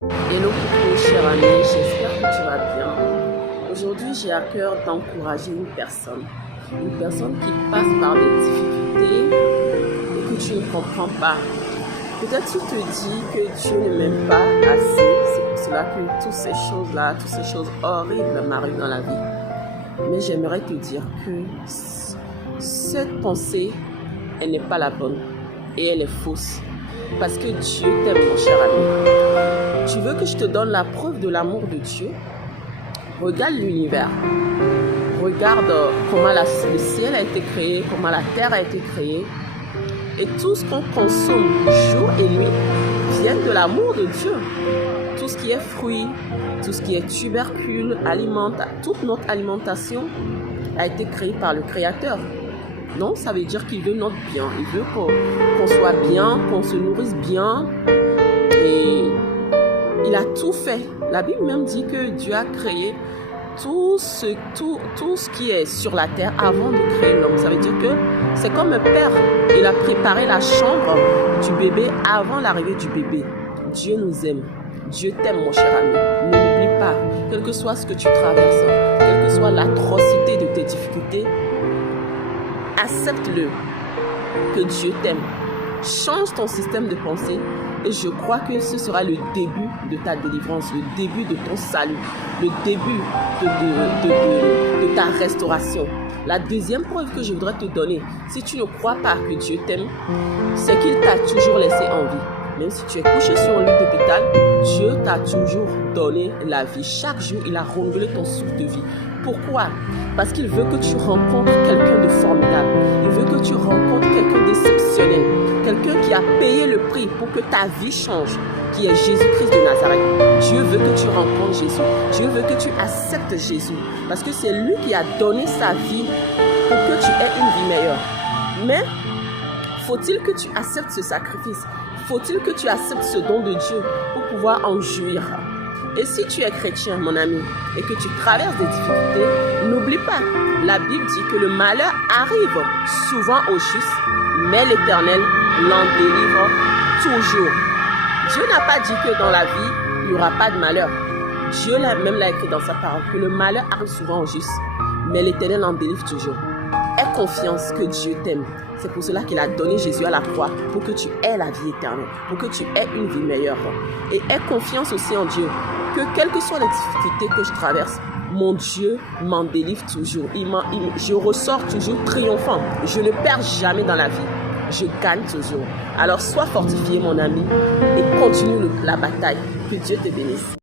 Hello coucou cher ami, j'espère que tu vas bien. Aujourd'hui j'ai à cœur d'encourager une personne qui passe par des difficultés et que tu ne comprends pas. Peut-être tu te dis que Dieu ne m'aime pas assez, c'est pour cela que toutes ces choses horribles m'arrivent dans la vie. Mais j'aimerais te dire que cette pensée, elle n'est pas la bonne et elle est fausse. Parce que Dieu t'aime mon cher ami. Tu veux que je te donne la preuve de l'amour de Dieu? Regarde l'univers. Regarde comment le ciel a été créé, comment la terre a été créée. Et tout ce qu'on consomme jour et nuit vient de l'amour de Dieu. Tout ce qui est fruits, tout ce qui est tubercules, toute notre alimentation a été créée par le Créateur. Non, ça veut dire qu'il veut notre bien. Il veut qu'on soit bien, qu'on se nourrisse bien. Et il a tout fait. La Bible même dit que Dieu a créé tout ce qui est sur la terre avant de créer l'homme. Ça veut dire que c'est comme un père. Il a préparé la chambre du bébé avant l'arrivée du bébé. Dieu nous aime. Dieu t'aime, mon cher ami. Ne l'oublie pas. Quel que soit ce que tu traverses, quelle que soit l'atrocité de tes difficultés, accepte-le, que Dieu t'aime. Change ton système de pensée et je crois que ce sera le début de ta délivrance, le début de ton salut, le début de ta restauration. La deuxième preuve que je voudrais te donner, si tu ne crois pas que Dieu t'aime, c'est qu'il t'a toujours laissé en vie. Même si tu es couché sur un lit d'hôpital, Dieu t'a toujours donné la vie. Chaque jour, il a renouvelé ton souffle de vie. Pourquoi? Parce qu'il veut que tu rencontres quelqu'un de formidable. Il veut que tu rencontres quelqu'un d'exceptionnel. Quelqu'un qui a payé le prix pour que ta vie change, qui est Jésus-Christ de Nazareth. Dieu veut que tu rencontres Jésus. Dieu veut que tu acceptes Jésus. Parce que c'est lui qui a donné sa vie pour que tu aies une vie meilleure. Mais faut-il que tu acceptes ce sacrifice? Faut-il que tu acceptes ce don de Dieu pour pouvoir en jouir? Et si tu es chrétien, mon ami, et que tu traverses des difficultés, n'oublie pas, la Bible dit que le malheur arrive souvent aux justes, mais l'Éternel l'en délivre toujours. Dieu n'a pas dit que dans la vie, il n'y aura pas de malheur. Dieu même l'a écrit dans sa parole, que le malheur arrive souvent aux justes, mais l'Éternel en délivre toujours. Aie confiance que Dieu t'aime. C'est pour cela qu'il a donné Jésus à la croix, pour que tu aies la vie éternelle, pour que tu aies une vie meilleure. Et aie confiance aussi en Dieu, que quelles que soient les difficultés que je traverse, mon Dieu m'en délivre toujours. Je ressors toujours triomphant. Je ne perds jamais dans la vie. Je gagne toujours. Alors sois fortifié, mon ami, et continue la bataille. Que Dieu te bénisse.